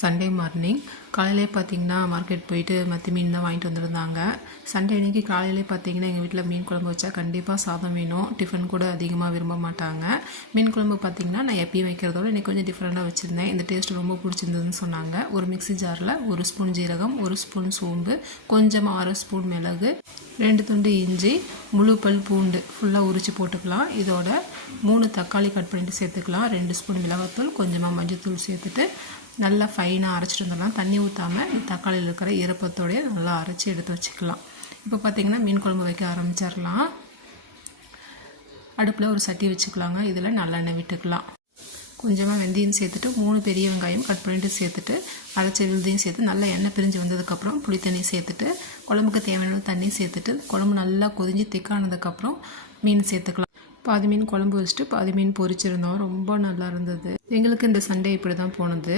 Sunday morning காலையிலே பார்த்திங்கன்னா market போயிட்டு மற்ற மீன் தான் வாங்கிட்டு வந்திருந்தாங்க. சண்டே அன்றைக்கி காலையிலே பார்த்திங்கன்னா எங்கள் வீட்டில் மீன் குழம்பு வச்சா கண்டிப்பாக சாதம் வேணும். டிஃபன் கூட அதிகமாக விரும்ப மாட்டாங்க. மீன் குழம்பு பார்த்திங்கன்னா நான் எப்பயும் வைக்கிறதோட இன்றைக்கி கொஞ்சம் டிஃப்ரெண்ட்டாக வச்சுருந்தேன். இந்த டேஸ்ட் ரொம்ப பிடிச்சிருந்ததுன்னு சொன்னாங்க. ஒரு மிக்ஸி ஜாரில் 1 ஸ்பூன் ஜீரகம், 1 ஸ்பூன் சோம்பு, கொஞ்சமாக 1/2 ஸ்பூன் மிளகு, 2 துண்டு இஞ்சி, முழு பல் பூண்டு ஃபுல்லாக உரித்து போட்டுக்கலாம். இதோட 3 தக்காளி கட் பண்ணிட்டு சேர்த்துக்கலாம். 2 ஸ்பூன் மிளகாத்தூள், கொஞ்சமாக மஞ்சள்தூள் சேர்த்துட்டு நல்லா ஃபைனாக அரைச்சிட்டு வந்துடலாம். தண்ணி ஊற்றாமல் தக்காளியில் இருக்கிற ஈரப்பத்தோடையே நல்லா அரைச்சி எடுத்து வச்சுக்கலாம். இப்போ பார்த்திங்கன்னா மீன் குழம்பு வைக்க ஆரம்பிச்சிடலாம். அடுப்பில் ஒரு சட்டி வச்சுக்கலாங்க. இதில் நல்லெண்ணெய் விட்டுக்கலாம். கொஞ்சமாக வெந்தயம் சேர்த்துட்டு 3 பெரிய வெங்காயம் கட் பண்ணிட்டு சேர்த்துட்டு அரைச்ச விழுதையும் சேர்த்து நல்லா எண்ணெய் பிரிஞ்சு வந்ததுக்கப்புறம் புளி தண்ணி சேர்த்துட்டு குழம்புக்கு தேவையான தண்ணி சேர்த்துட்டு குழம்பு நல்லா கொதிஞ்சு திக்கானதுக்கப்புறம் மீன் சேர்த்துக்கலாம். பாதி மீன் குழம்பு வச்சுட்டு பாதி மீன் பொரிச்சிருந்தோம். ரொம்ப நல்லா இருந்தது. எங்களுக்கு இந்த சண்டே இப்படி தான் போனது.